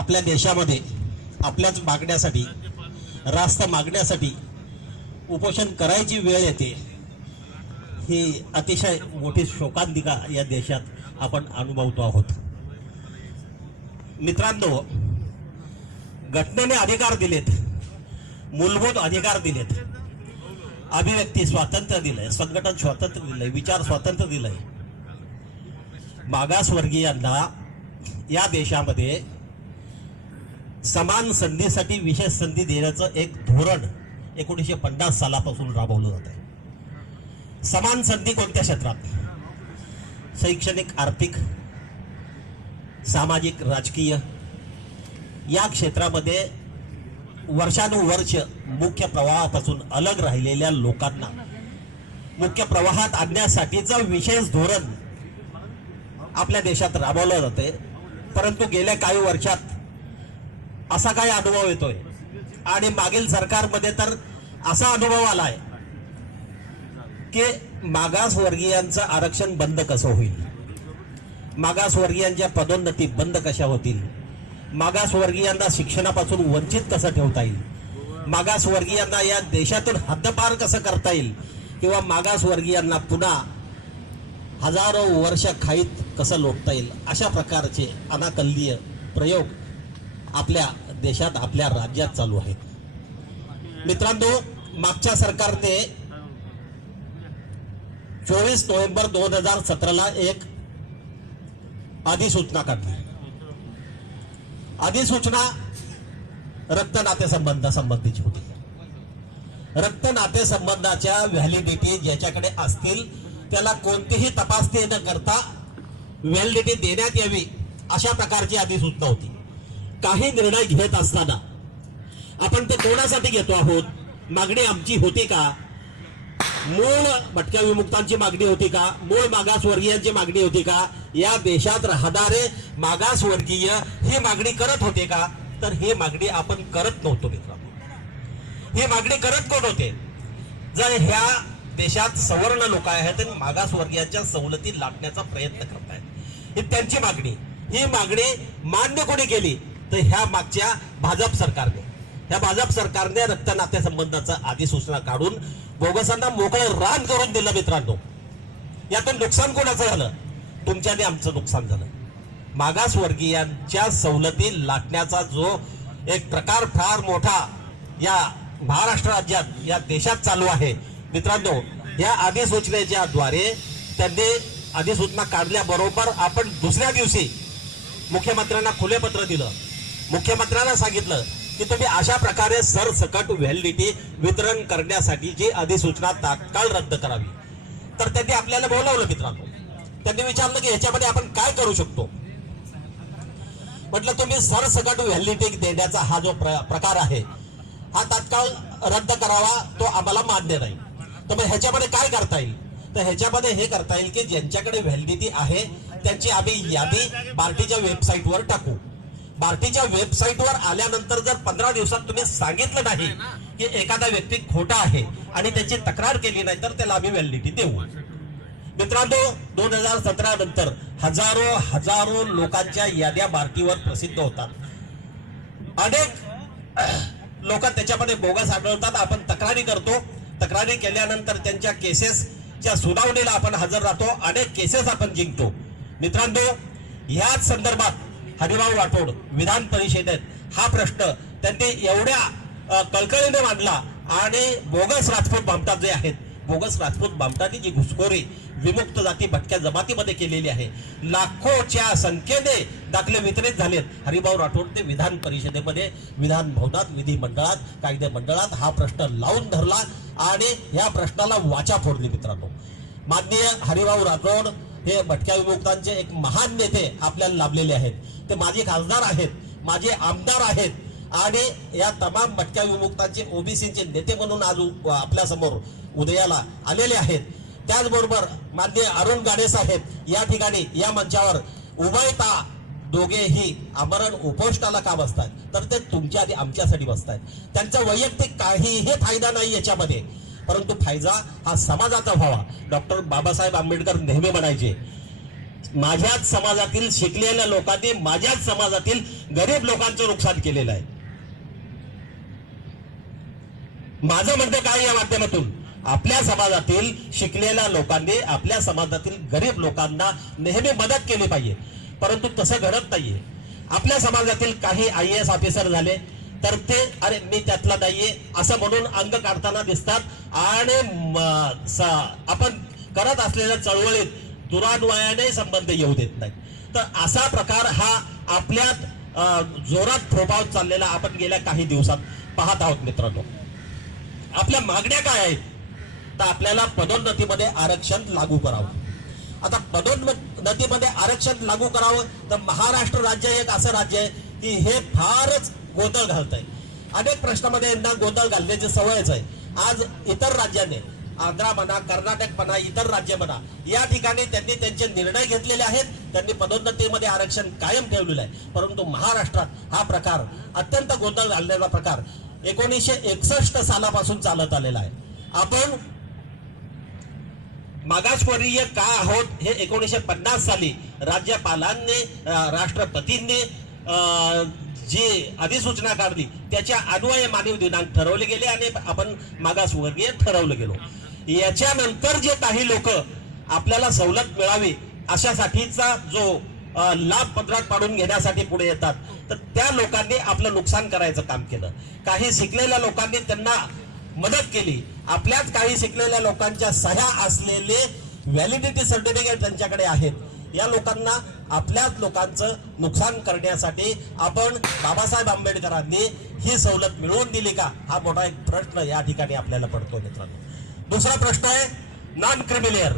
आपल्या देशामध्ये आपल्याच मागण्यासाठी रास्त मागण्यासाठी उपोषण करायची वेळ येते, ही अतिशय मोठी शोकांतिका या देशात आपण अनुभवतो आहोत। मित्रांनो, घटनेने अधिकार दिलेत, मूलभूत अधिकार दिलेत, अभिव्यक्ती स्वातंत्र्य दिलंय, संघटन स्वातंत्र्य दिलंय, विचार स्वातंत्र्य दिलंय। मागासवर्गीयांना या देशामध्ये समान संधीसाठी विशेष संधी देण्याचं एक धोरण 1950 सालापासून राबवलं जात आहे। समान संधी कोणत्या क्षेत्रात? शैक्षणिक, आर्थिक, सामाजिक, राजकीय या क्षेत्रामध्ये वर्षानुवर्ष मुख्य प्रवाहापासून अलग राहिलेल्या लोकांना मुख्य प्रवाहात आणण्यासाठीचं विशेष धोरण आपल्या देशात राबवलं जाते। परंतु गेल्या काही वर्षात असा काय अनुभव येतोय आणि मागील सरकारमध्ये तर असा अनुभव आलाय की मागासवर्गीयांचं आरक्षण बंद कसं होईल, मागासवर्गीयांच्या पदोन्नती बंद कशा होतील, मागासवर्गीयांना शिक्षणापासून वंचित कसं ठेवता येईल, मागासवर्गीयांना या देशातून हद्दपार कसं करता येईल, किंवा मागासवर्गीयांना पुन्हा हजारो वर्ष खाईत कसं लोटता येईल, अशा प्रकारचे अनाकलनीय प्रयोग आपल्या देशात, आपल्या राज्यात चालू आहेत। मित्रांनो, मागच्या सरकारने 24 नोव्हेंबर 2017 एक अधिसूचना काढली। अधिसूचना रक्त नातेसंबंधाची होती। रक्त नातेसंबंधाच्या व्हॅलिडिटी ज्याच्याकडे असतील त्याला कोणतीही तपासणी न करता व्हॅलिडिटी देण्यात यावी, अशा प्रकारची अधिसूचना होती। काही निर्णय घेत असताना आपण ते कोणासाठी घेतो आहोत? मागणी आमची होती का? मूळ भटक्या विमुक्तांची मागणी होती का? मूळ मागासवर्गीयांची मागणी होती का? या देशात राहणारे मागासवर्गीय ही मागणी करत होते का? तर ही मागणी आपण करत नव्हतो मित्रांनो। ही मागणी करत कोण होते? जर ह्या देशात सवर्ण लोक आहेत आणि मागासवर्गीयांच्या सवलती लाटण्याचा प्रयत्न करत आहेत, ही त्यांची मागणी। ही मागणी मान्य कोणी केली? तर ह्या मागच्या भाजप सरकारने, ह्या भाजप सरकारने रक्त नातेसंबंधाचा अधिसूचना काढून बोगसांना मोकळं रान करून दिलं। मित्रांनो, यातून नुकसान कोणाचं झालं? तुमच्याने आमचं नुकसान झालं। मागासवर्गीयांच्या सवलती लाटण्याचा जो एक प्रकार फार मोठा या महाराष्ट्र राज्यात, या देशात चालू आहे मित्रांनो, या अधिसूचनेच्या द्वारे त्यांनी अधिसूचना काढल्याबरोबर आपण दुसऱ्या दिवशी मुख्यमंत्र्यांना खुले पत्र दिलं। मुख्यमंत्र्यांना सांगितलं की तुम्ही अशा प्रकारे सरसकट व्हॅलिडिटी वितरण करण्यासाठीची अधिसूचना तात्काळ रद्द करावी। तर त्यांनी आपल्याला बोलावलं मित्रांनो, त्यांनी विचारलं की ह्याच्यामध्ये आपण काय करू शकतो? म्हटलं तुम्ही सरसकट व्हॅलिडिटी देण्याचा हा जो प्रकार आहे हा तात्काळ रद्द करावा, तो आम्हाला मान्य नाही। तर मग ह्याच्यामध्ये काय करता येईल? तर ह्याच्यामध्ये हे करता येईल की ज्यांच्याकडे व्हॅलिडिटी आहे त्यांची आम्ही यादी बार्टीच्या वेबसाईटवर टाकू। बार्टीच्या वेबसाईटवर आल्यानंतर जर 15 दिवसात तुम्ही सांगितलं नाही की एखादा व्यक्ती खोटा आहे आणि त्याची तक्रार केली नाही तर त्याला आम्ही व्हॅलिडिटी देऊ। मित्रांनो, 2017 नंतर हजारो लोकांच्या याद्या बार्टीवर प्रसिद्ध होतात। अनेक लोक त्याच्यामध्ये बोगस आढळतात। आपण तक्रारी करतो, तक्रारी केल्यानंतर त्यांच्या केसेसच्या सुनावणीला आपण हजर राहतो, अनेक केसेस आपण जिंकतो। मित्रांनो, याच संदर्भात हरिभाऊ राठोड विधान परिषदेत हा प्रश्न त्यांनी एवढ्या कळकळीने मांडला आणि बोगस राजपूत भामटात जे आहेत, बोगस राजपूत भामटांनी जी घुसखोरी विमुक्त जाती भटक्या जमातीमध्ये केलेली आहे, लाखोच्या संख्येने दाखले वितरित झालेत। हरिभाऊ राठोड ते विधान परिषदेमध्ये, विधान भवनात, विधिमंडळात, कायदे मंडळात हा प्रश्न लावून धरला आणि या प्रश्नाला वाचा फोडली। मित्रांनो, माननीय हरिभाऊ राठोड हे भटक्या विमुक्तांचे एक महान नेते आपल्याला लाभलेले आहेत। ते माजी खासदार आहेत, माजी आमदार आहेत आणि या तमाम भटक्या विमुक्तांचे ओबीसीचे नेते म्हणून आज आपल्या समोर उदयाला आलेले आहेत। त्याचबरोबर माननीय अरुण गाडे साहेब या ठिकाणी या मंचावर उभयता दोघेही आमरण उपोषणाला का बसतात? तर ते तुमच्या आधी आमच्यासाठी बसतात। त्यांचा वैयक्तिक काहीही फायदा नाही याच्यामध्ये, परंतु फायदा हा समाजाचा व्हावा। डॉक्टर बाबासाहेब आंबेडकर नेहमी म्हणायचे माझ्याच समाजातील शिकलेल्या लोकांनी माझ्याच समाजातील गरीब लोकांचं नुकसान केलेलं आहे. माझं म्हणणं काय या माध्यमातून, आपल्या समाजातील शिकलेल्या लोकांनी आपल्या समाजातील गरीब लोकांना नेहमी मदत केली पाहिजे, परंतु तसं घडत नाहीये. आपल्या समाजातील काही IAS ऑफिसर झाले तर ते अरे मी त्यातला नाहीये असं म्हणून अंग काढताना दिसतात आणि आपण करत असलेल्या चळवळीत दुरान्वयाने संबंध येऊ देत नाही. तर असा प्रकार हा आपल्यात जोरात फोफावत चाललेला आपण गेल्या काही दिवसात पाहत आहोत. मित्रांनो, आपल्या मागण्या काय आहेत, तर आपल्याला पदोन्नतीमध्ये आरक्षण लागू करावं. आता पदोन्नतीमध्ये आरक्षण लागू करावं तर महाराष्ट्र राज्य एक असं राज्य आहे की हे फारच गोंधळ घालत आहे. अनेक प्रश्नामध्ये यांना गोंधळ घालण्याची सवयच आहे. आज इतर राज्याने, आंध्रा म्हणा, कर्नाटक म्हणा, इतर राज्य म्हणा, या ठिकाणी त्यांनी त्यांचे निर्णय घेतलेले आहेत. त्यांनी पदोन्नतीमध्ये आरक्षण कायम ठेवलेलं आहे. परंतु महाराष्ट्रात हा प्रकार अत्यंत गोंधळ घालण्याचा प्रकार 1961 सालापासून चालत आलेला आहे. आपण मागासवर्गीय का आहोत हे 1950 साली राज्यपालांनी, राष्ट्रपतींनी जी अधिसूचना काढली त्याच्या अन्वये मानवी दिनांक ठरवले गेले आणि आपण मागासवर्गीय ठरवलं गेलो. याच्यानंतर जे काही लोक आपल्याला सवलत मिळावी अशासाठीचा जो लाभ पदरात पाडून घेण्यासाठी पुढे येतात, तर त्या लोकांनी आपलं नुकसान करायचं काम केलं. काही शिकलेल्या लोकांनी त्यांना मदत केली. आपल्याच काही शिकलेल्या लोकांच्या सह्या असलेले व्हॅलिडिटी सर्टिफिकेट त्यांच्याकडे आहेत. या लोकांना, आपल्याच लोकांचं नुकसान करण्यासाठी आपण बाबासाहेब आंबेडकरांनी ही सवलत मिळवून दिली का, हा मोठा एक प्रश्न या ठिकाणी आपल्याला पडतो. मित्रांनो, दुसरा प्रश्न आहे नॉन क्रिमी लेअर.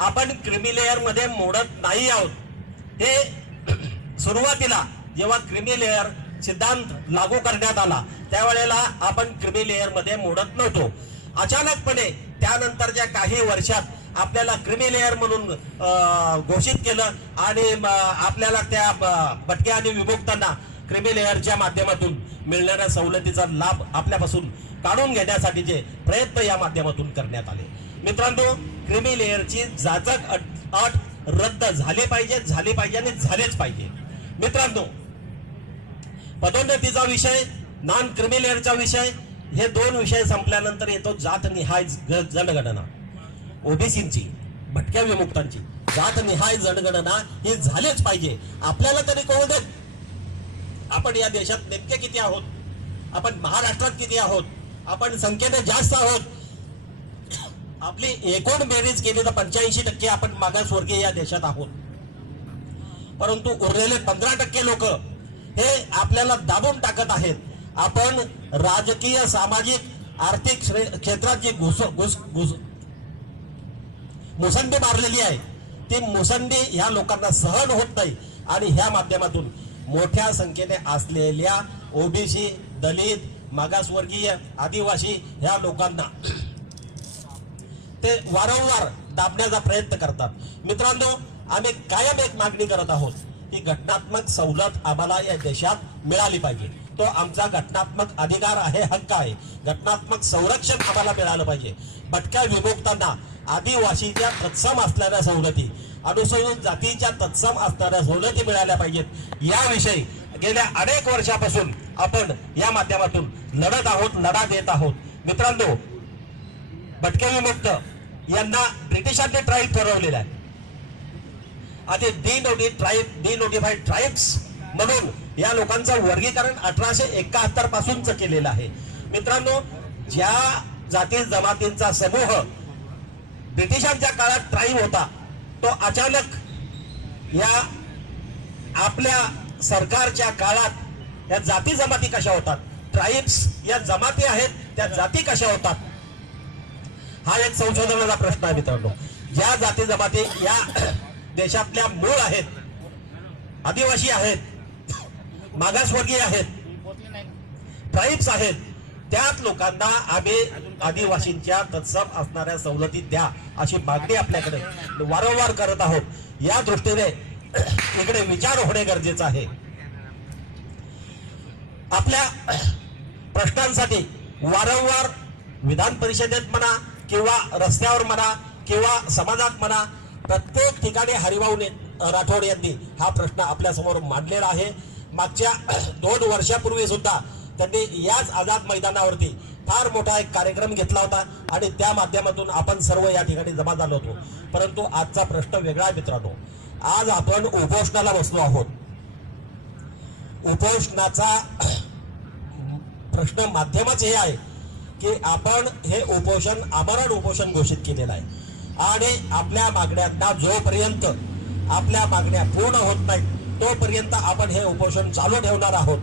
आपण क्रिमी लेअर मध्ये मोडत नाही आहोत. हे सुरुवातीला जेव्हा क्रिमी लेअर सिद्धांत लागू करण्यात आला त्यावेळेला आपण क्रिमी लेअर मध्ये मोडत नव्हतो. अचानकपणे त्यानंतरच्या काही वर्षात आपल्याला क्रिमी लेअर म्हणून घोषित केलं आणि आपल्याला त्या भटक्या आणि विमुक्तांना क्रिमी लेअरच्या माध्यमातून मिळणाऱ्या सवलतीचा लाभ आपल्यापासून काढून घेण्यासाठीचे प्रयत्न या माध्यमातून करण्यात आले. मित्रांनो, क्रिमी लेअरची जाचक अट रद्द झाली पाहिजे आणि झालेच पाहिजे. मित्रांनो, पदोन्नतीचा विषय, नॉन क्रिमी लेअरचा विषय, हे दोन विषय संपल्यानंतर येतो जातनिहाय जनगणना. ओबीसींची, भटक्या विमुक्तांची जातनिहाय जनगणना ही झालीच पाहिजे. आपल्याला तरी कळू देत आपण या देशात नेमके किती आहोत, आपण महाराष्ट्रात किती आहोत, आपण संख्येने जास्त आहोत. आपली एकूण बेरीज केली तर 85% आपण मागासवर्गीय या देशात आहोत. परंतु उरलेले 15% लोक हे आपल्याला दाबून टाकत आहेत. आपण राजकीय, सामाजिक, आर्थिक क्षेत्रात जी मुसंडी मारलेली आहे ती मुसंडी ह्या लोकांना सहन होत नाही आणि ह्या माध्यमातून मोठ्या संख्येने असलेल्या ओबीसी, दलित, मागासवर्गीय, आदिवासी ह्या लोकांना ते वारंवार दाबण्याचा प्रयत्न करतात. मित्रांनो, आम्ही कायम एक मागणी करत आहोत की घटनात्मक सवलत आम्हाला या देशात मिळाली पाहिजे. तो आमचा घटनात्मक अधिकार आहे, हक्क आहे. घटनात्मक संरक्षण आम्हाला मिळालं पाहिजे. भटक्या विमुक्तांना, आदिवासीच्या तत्सम असणाऱ्या सवलती, अनुसूचित जातीच्या तत्सम असणाऱ्या सवलती मिळाल्या पाहिजेत. याविषयी गेल्या अनेक वर्षापासून आपण या माध्यमातून लढत आहोत, लढा देत आहोत. मित्रांनो, भटके विमुक्त यांना ब्रिटिशांनी ट्राईब ठरवलेला आहे. आधी डिनोटिफाईड ट्राईब्स म्हणून या लोकांचं वर्गीकरण 1871 पासूनच केलेलं आहे. मित्रांनो, ज्या जाती जमातींचा समूह ब्रिटिशांच्या काळात ट्राईब होता तो अचानक या आपल्या सरकारच्या काळात या जाती जमाती कशा होतात, ट्राईब्स या जमाती आहेत त्या जाती कशा होतात, हा एक संशोधनाचा प्रश्न आहे. मित्रांनो, ज्या जाती जमाती या देशातल्या मूळ आहेत, आदिवासी आहेत, मागासवर्गीय आहेत, ट्राईब्स आहेत, त्याच लोकांना आम्ही आदिवासींच्या तत्सम असणाऱ्या सवलती द्या अशी मागणी आपल्याकडे वारंवार करत आहोत. या दृष्टीने इकडे विचार होणे गरजेचं आहे. आपल्या प्रश्नांसाठी वारंवार विधान परिषदेत म्हणा किंवा रस्त्यावर म्हणा किंवा समाजात म्हणा, प्रत्येक ठिकाणी हरिभाऊ राठोड यांनी हा प्रश्न आपल्या समोर मांडलेला आहे. मागच्या 2 वर्षापूर्वी सुद्धा त्यांनी याच आझाद मैदानावरती फार मोठा एक कार्यक्रम घेतला होता आणि त्या माध्यमातून आपण सर्व या ठिकाणी जमा झालो होतो. परंतु आजचा प्रश्न वेगळा आहे मित्रांनो. आज आपण उपोषणाला बसलो आहोत. उपोषणाचा प्रश्न माध्यमच हे आहे की आपण हे उपोषण आमरण उपोषण घोषित केलेलं आहे आणि आपल्या मागण्यांना जोपर्यंत आपल्या मागण्या पूर्ण होत नाहीत तोपर्यंत आपण हे उपोषण चालू ठेवणार आहोत.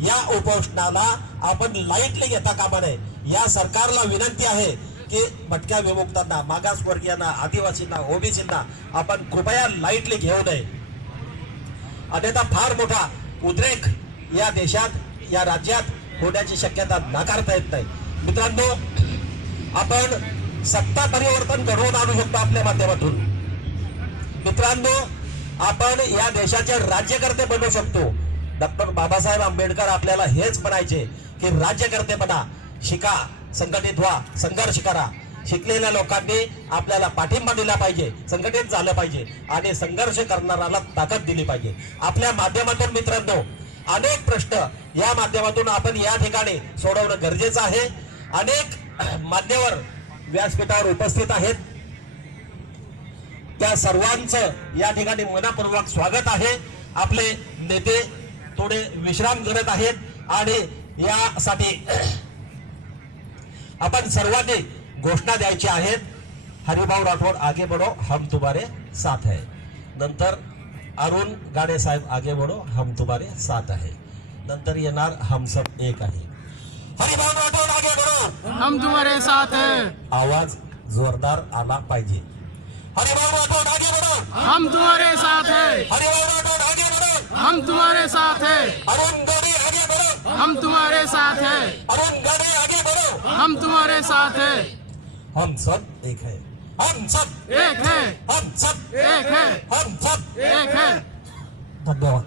या उपोषणाला आपण लाईटली घेता कामा नये. या सरकारला विनंती आहे की भटक्या विमुक्तांना, मागासवर्गीयांना, आदिवासींना, ओबीसींना आपण कृपया लाईटली घेऊ नये. अन्यथा फार मोठा उद्रेक या देशात, या राज्यात होण्याची शक्यता नाकारता येत नाही. मित्रांनो, आपण सत्ता परिवर्तन घडवून आणू शकतो आपल्या माध्यमातून. मित्रांनो, आपण या देशाचे राज्यकर्ते बनवू शकतो. डॉक्टर बाबासाहेब आंबेडकर आपल्याला हेच म्हणायचे की राज्यकर्तेपणा शिका, संघटित व्हा, संघर्ष करा. शिकलेल्या लोकांनी आपल्याला पाठिंबा दिला पाहिजे, संघटित झालं पाहिजे आणि संघर्ष करणाऱ्याला ताकद दिली पाहिजे. आपल्या माध्यमातून मित्रांनो अनेक प्रश्न या माध्यमातून आपण या ठिकाणी सोडवणं गरजेचं आहे. अनेक मान्यवर व्यासपीठावर उपस्थित आहेत. त्या सर्वांचं या ठिकाणी मनपूर्वक स्वागत आहे. आपले नेते थोडे विश्राम करत आहेत आणि यासाठी आपण सर्वांनी घोषणा द्यायची आहेत. हरिभाऊ राठोड आगे बढ़ो, हम तुम्हारे साथ है. नंतर अरुण गाडे साहेब आगे बढ़ो, हम तुम्हारे साथ है. नंतर येणार हम सब एक आहे. हरिभाऊ राठोड आगे बढ़ो, हम तुम्हारे साथ हैं. आवाज जोरदार आला पाहिजे. हरिभाऊ राठोड आगे बढ़ो, हम तुम्हारे साथ हैं. हरिभाऊ राठोड आगे बढ़ो, हम तुम्हारे साथ हैं. अरुण गाडे आगे बढ़ो, हम तुम्हारे साथ हैं. अरुण गाडे आगे बढ़ो, हम तुम्हारे साथ हैं. हम सब एक है, हम सब एक है, हम सब एक है, हम सब एक है. धन्यवाद.